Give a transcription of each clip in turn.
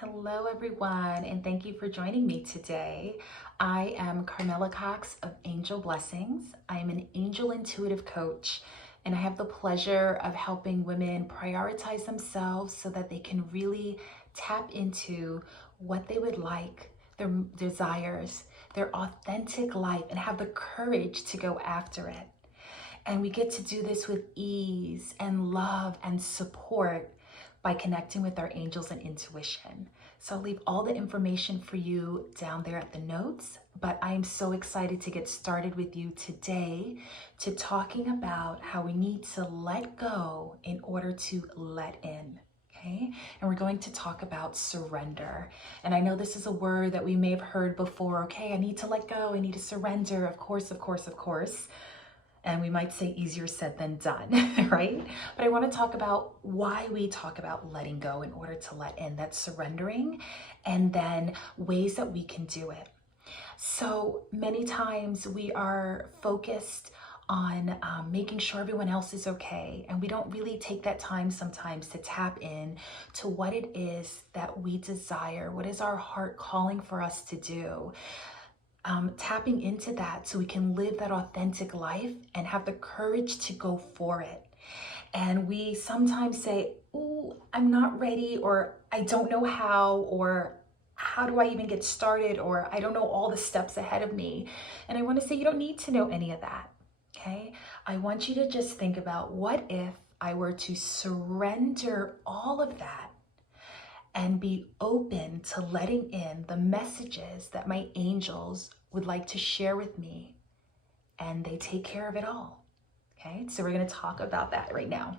Hello, everyone, and thank you for joining me today. I am Carmela Cox of Angel Blessings. I am an angel intuitive coach, and I have the pleasure of helping women prioritize themselves so that they can really tap into what they would like, their desires, their authentic life, and have the courage to go after it. And we get to do this with ease and love and support by connecting with our angels and intuition. So I'll leave all the information for you down there at the notes, but I am so excited to get started with you today to talking about how we need to let go in order to let in. Okay, and we're going to talk about surrender. And I know this is a word that we may have heard before. Okay, I need to let go, I need to surrender. Of course, of course, of course. And we might say easier said than done, right? But I want to talk about why we talk about letting go in order to let in. That's surrendering, and then ways that we can do it. So many times we are focused on making sure everyone else is okay, and we don't really take that time sometimes to tap in to what it is that we desire. What is our heart calling for us to do? Tapping into that so we can live that authentic life and have the courage to go for it. And we sometimes say, "Ooh, I'm not ready," or "I don't know how," or "How do I even get started?" or "I don't know all the steps ahead of me." And I want to say you don't need to know any of that. Okay? I want you to just think about, what if I were to surrender all of that and be open to letting in the messages that my angels would like to share with me, and they take care of it all. Okay, so we're going to talk about that right now.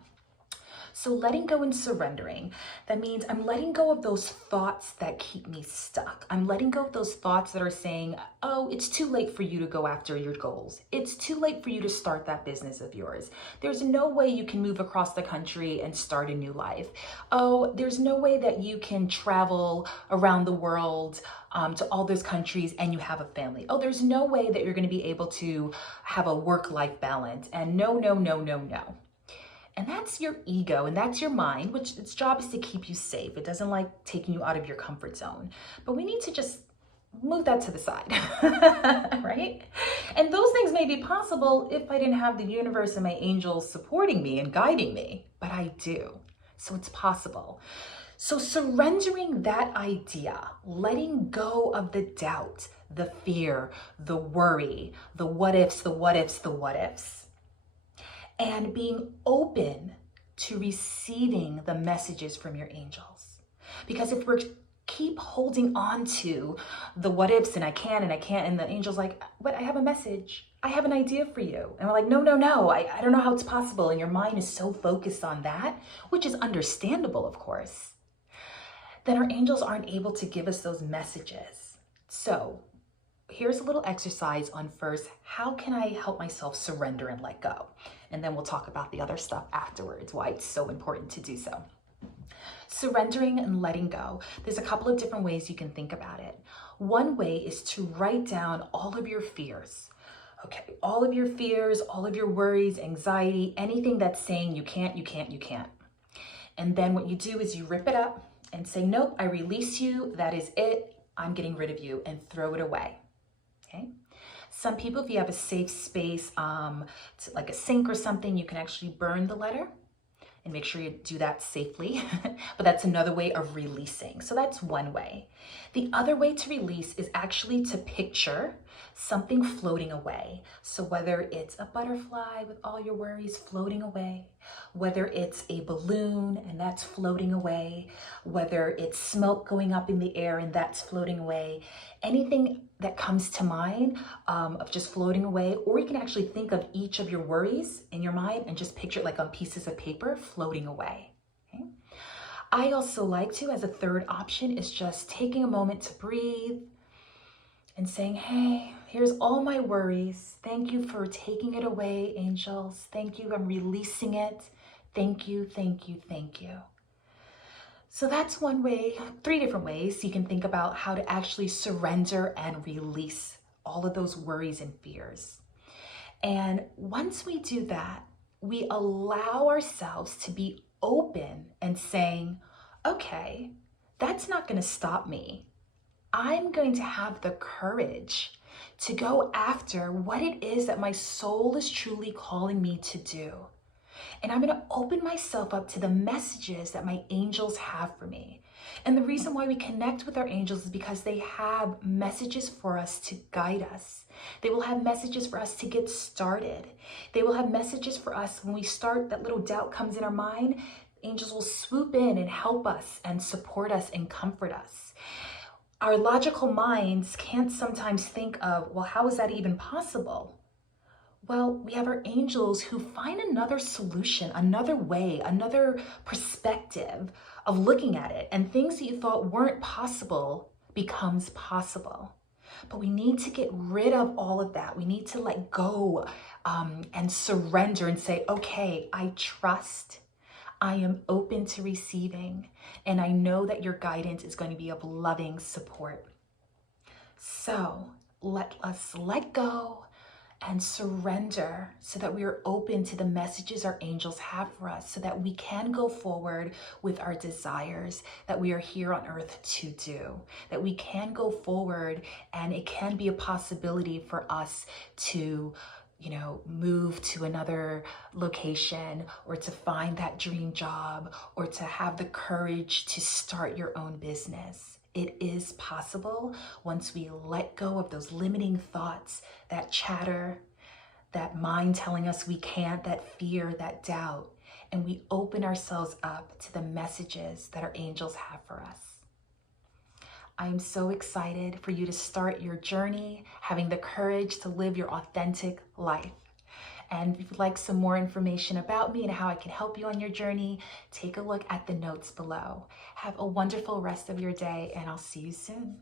So letting go and surrendering, that means I'm letting go of those thoughts that keep me stuck. I'm letting go of those thoughts that are saying, "Oh, it's too late for you to go after your goals. It's too late for you to start that business of yours. There's no way you can move across the country and start a new life. Oh, there's no way that you can travel around the world to all those countries and you have a family. Oh, there's no way that you're going to be able to have a work-life balance. And no, no, no, no, no." And that's your ego and that's your mind, which its job is to keep you safe. It doesn't like taking you out of your comfort zone. But we need to just move that to the side, right? And those things may be possible if I didn't have the universe and my angels supporting me and guiding me, but I do. So it's possible. So surrendering that idea, letting go of the doubt, the fear, the worry, the what ifs, the what ifs, the what ifs, and being open to receiving the messages from your angels. Because if we keep holding on to the what ifs and I can and I can't, and the angel's like, "But I have a message. I have an idea for you." And we're like, "No, no, no, I don't know how it's possible." And your mind is so focused on that, which is understandable, of course, then our angels aren't able to give us those messages. So here's a little exercise on first, how can I help myself surrender and let go? And then we'll talk about the other stuff afterwards, why it's so important to do so. Surrendering and letting go. There's a couple of different ways you can think about it. One way is to write down all of your fears. Okay, all of your fears, all of your worries, anxiety, anything that's saying you can't, you can't, you can't. And then what you do is you rip it up and say, "Nope, I release you. That is it. I'm getting rid of you," and throw it away. Okay. Some people, if you have a safe space, like a sink or something, you can actually burn the letter and make sure you do that safely. But that's another way of releasing. So that's one way. The other way to release is actually to picture something floating away. So whether it's a butterfly with all your worries floating away, whether it's a balloon and that's floating away, whether it's smoke going up in the air and that's floating away, anything that comes to mind of just floating away, or you can actually think of each of your worries in your mind and just picture it like on pieces of paper floating away. Okay? I also like to, as a third option, is just taking a moment to breathe and saying, "Hey, here's all my worries. Thank you for taking it away, angels. Thank you, I'm releasing it. Thank you, thank you, thank you." So that's one way, three different ways you can think about how to actually surrender and release all of those worries and fears. And once we do that, we allow ourselves to be open and saying, "Okay, that's not going to stop me. I'm going to have the courage to go after what it is that my soul is truly calling me to do. And I'm going to open myself up to the messages that my angels have for me. And the reason why we connect with our angels is because they have messages for us to guide us. They will have messages for us to get started. They will have messages for us when we start, that little doubt comes in our mind. Angels will swoop in and help us and support us and comfort us. Our logical minds can't sometimes think of, well, how is that even possible? Well, we have our angels who find another solution, another way, another perspective of looking at it. And things that you thought weren't possible becomes possible. But we need to get rid of all of that. We need to let go and surrender and say, okay, I trust. I am open to receiving. And I know that your guidance is going to be of loving support. So let us let go and surrender so that we are open to the messages our angels have for us, so that we can go forward with our desires that we are here on earth to do, that we can go forward, and it can be a possibility for us to move to another location, or to find that dream job, or to have the courage to start your own business. It is possible once we let go of those limiting thoughts, that chatter, that mind telling us we can't, that fear, that doubt, and we open ourselves up to the messages that our angels have for us. I am so excited for you to start your journey, having the courage to live your authentic life. And if you'd like some more information about me and how I can help you on your journey, take a look at the notes below. Have a wonderful rest of your day, and I'll see you soon.